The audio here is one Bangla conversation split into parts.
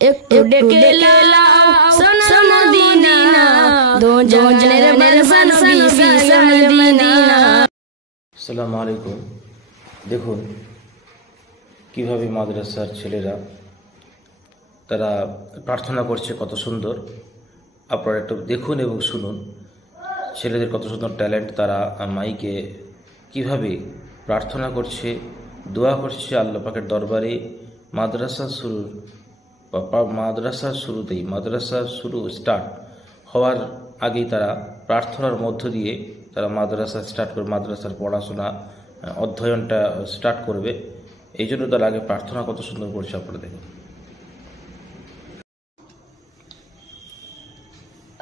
একটু ডেকে লাও সোনার মদিনা দো জাহানের বাদশাহ নবী সালাম মদিনা। আসসালামু আলাইকুম। দেখুন কিভাবে মাদ্রাসার ছেলেরা তারা প্রার্থনা করছে, কত সুন্দর। আপনারা একটু দেখুন এবং শুনুন ছেলেদের কত সুন্দর ট্যালেন্ট। তারা মাইকে কিভাবে প্রার্থনা করছে, দোয়া করছে আল্লাহ পাকের দরবারে। মাদ্রাসার শুরু স্টার্ট হওয়ার আগেই তারা প্রার্থনার মধ্য দিয়ে তারা মাদ্রাসা স্টার্ট করে, মাদ্রাসার পড়াশোনা অধ্যয়নটা স্টার্ট করবে। এই জন্য তারা আগে প্রার্থনা কত সুন্দর করছে, আপনারা দেখুন।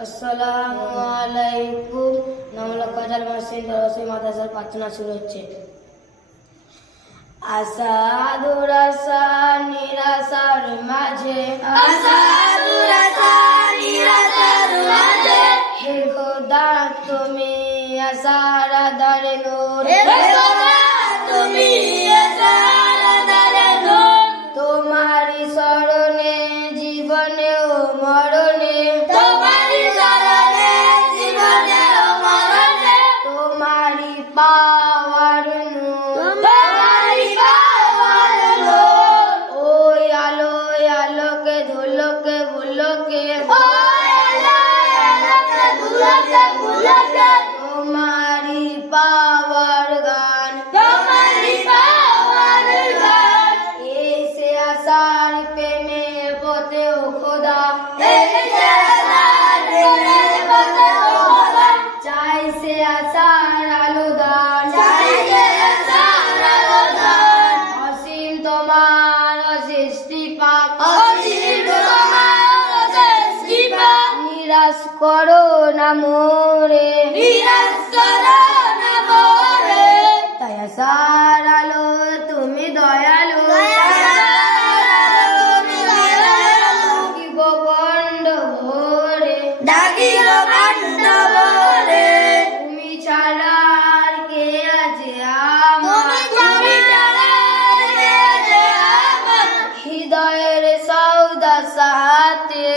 আসসালামু আলাইকুম। নামুল্লাহ কাজাল মাসিন দরসে মাদ্রাসার প্রার্থনা শুরু হচ্ছে। আসাদুর আশা নিরাশার মাঝে, আসাদুর আশা নিরাশার মাঝে, হে খোদা তুমি আশার আধার নূর, হে খোদা তুমি আশার আধার নূর, তোমারি শরণে জীবনে ও মরণে, তোমারি শরণে জীবনে ও মরণে, তোমারি পাওয়ার নূর, তোমারি পাওয়ার নূর, ওই আলোয় আলোকে ধুলোকে ভুলোকে, ওই আলোয় আলোকে ধুলোকে ভুলোকে, তোমারি পাওয়ার গান, তোমারি পাওয়ার গান, এসে আসার প্রেমে পথে ও খোদা, এসে আসার প্রেমে পথে ও খোদা, চাইছে আসার আলো দান, চাইছে আসার আলো দান, অসীম তোমার অশেষ কৃপা, অসীম তোমার অশেষ কৃপা, নিরাশ করো না মোরে, নিরাশ করো না মোরে, তাই আসার আলো তুমি দয়ালু, তুমি দয়ালু, কি গোবন্ড ভোরে, ডাকি গোবন্ড ভোরে, তুমি ছাড়া আর কে আছে আমার, তুমি ছাড়া আর কে আছে আমার, হৃদয়ের সৌদা সাথে,